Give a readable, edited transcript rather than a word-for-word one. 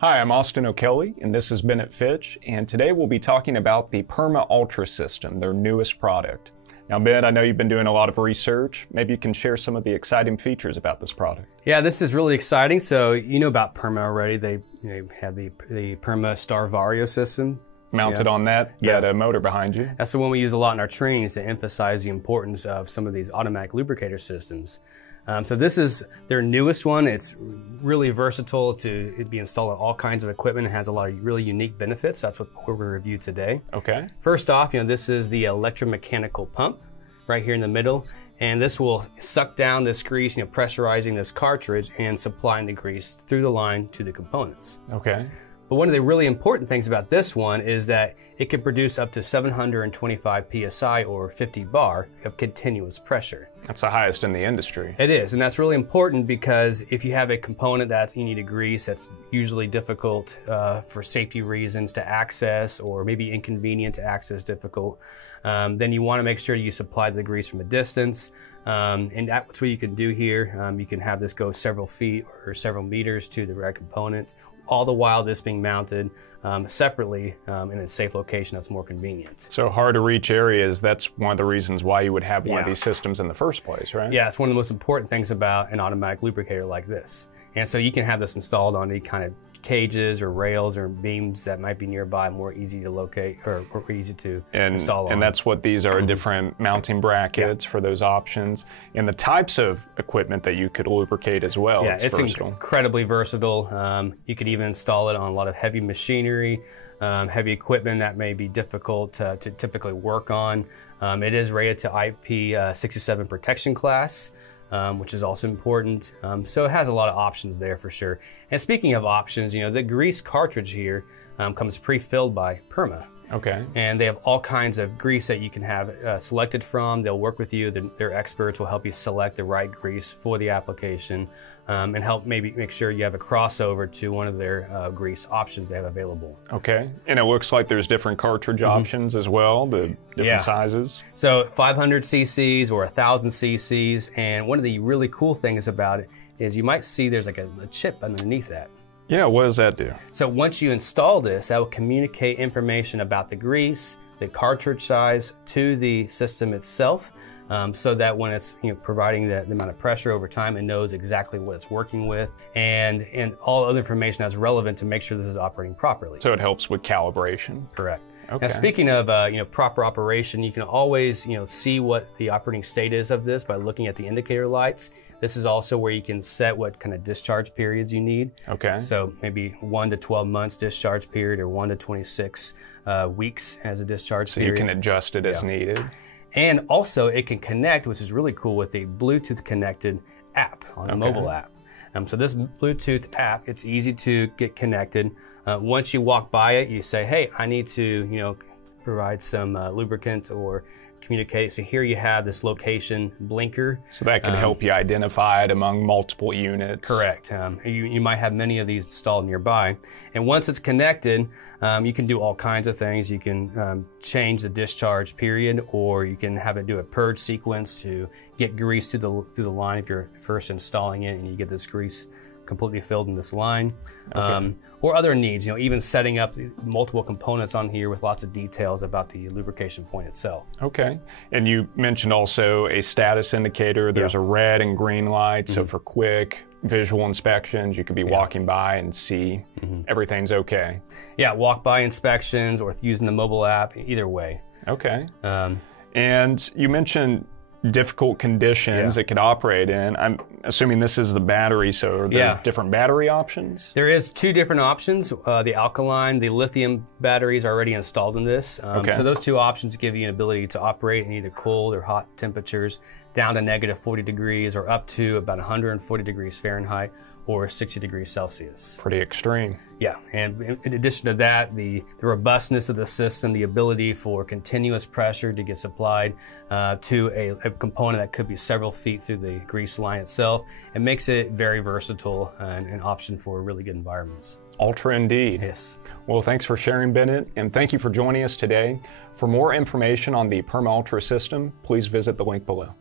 Hi, I'm Austin O'Kelly, and this is Bennett Fitch, and today we'll be talking about the Perma Ultra system, their newest product. Now, Ben, I know you've been doing a lot of research. Maybe you can share some of the exciting features about this product. Yeah, this is really exciting. So you know about Perma already. They have the Perma Star Vario system. Mounted on that motor behind you. That's the one we use a lot in our trainings to emphasize the importance of some of these automatic lubricator systems. So this is their newest one. It's really versatile to be installed on all kinds of equipment. It has a lot of really unique benefits. That's what we're going to review today. Okay. First off, this is the electromechanical pump right here in the middle. And this will suck down this grease, pressurizing this cartridge and supplying the grease through the line to the components. Okay. But one of the really important things about this one is that it can produce up to 725 psi or 50 bar of continuous pressure. That's the highest in the industry. It is, and that's really important because if you have a component that you need to grease that's usually difficult for safety reasons to access, or maybe inconvenient to access, difficult, then you want to make sure you supply the grease from a distance. And that's what you can do here. You can have this go several feet or several meters to the right component, all the while this being mounted separately in a safe location that's more convenient. So hard to reach areas, that's one of the reasons why you would have one of these systems in the first place, right? Yeah, it's one of the most important things about an automatic lubricator like this. And so you can have this installed on any kind of cages or rails or beams that might be nearby, more easy to locate or easy to install on. And that's what these are, different mounting brackets for those options, and the types of equipment that you could lubricate as well. Yeah, it's incredibly versatile. You could even install it on a lot of heavy machinery, heavy equipment that may be difficult to typically work on. It is rated to IP67 protection class, which is also important. So it has a lot of options there for sure. And speaking of options, the grease cartridge here comes pre-filled by Perma. Okay. And they have all kinds of grease that you can have selected from. They'll work with you. Their experts will help you select the right grease for the application and help maybe make sure you have a crossover to one of their grease options they have available. Okay. And it looks like there's different cartridge options as well, the different sizes. So 500 cc's or 1,000 cc's. And one of the really cool things about it is you might see there's like a chip underneath that. Yeah, what does that do? So once you install this, that will communicate information about the grease, the cartridge size to the system itself, so that when it's providing the amount of pressure over time, it knows exactly what it's working with, and all other information that's relevant to make sure this is operating properly. So it helps with calibration. Correct. Okay. Now, speaking of proper operation, you can always see what the operating state is of this by looking at the indicator lights. This is also where you can set what kind of discharge periods you need. Okay. So maybe 1 to 12 months discharge period, or 1 to 26 weeks as a discharge period. So you can adjust it as needed. And also it can connect, which is really cool, with a Bluetooth connected app on a mobile app. So this Bluetooth app, it's easy to get connected. Once you walk by it, you say, hey, I need to provide some lubricant or communicate. So here you have this location blinker. So that could help you identify it among multiple units. Correct. You might have many of these installed nearby. And once it's connected, you can do all kinds of things. You can change the discharge period, or you can have it do a purge sequence to get grease through the line if you're first installing it and you get this grease completely filled in this line. Or other needs, even setting up the multiple components on here with lots of details about the lubrication point itself. Okay. And you mentioned also a status indicator. There's a red and green light. So for quick visual inspections, you could be walking by and see everything's okay. Yeah, walk by inspections or using the mobile app, either way. Okay. And you mentioned difficult conditions it could operate in. I'm assuming this is the battery, so are there different battery options? There is 2 different options. The alkaline, the lithium batteries are already installed in this. So those 2 options give you an ability to operate in either cold or hot temperatures, down to negative 40 degrees or up to about 140 degrees Fahrenheit or 60 degrees Celsius. Pretty extreme. Yeah, and in addition to that, the robustness of the system, the ability for continuous pressure to get supplied to a component that could be several feet through the grease line itself, it makes it very versatile and an option for really good environments. Ultra indeed. Yes. Well, thanks for sharing, Bennett, and thank you for joining us today. For more information on the Perma Ultra system, please visit the link below.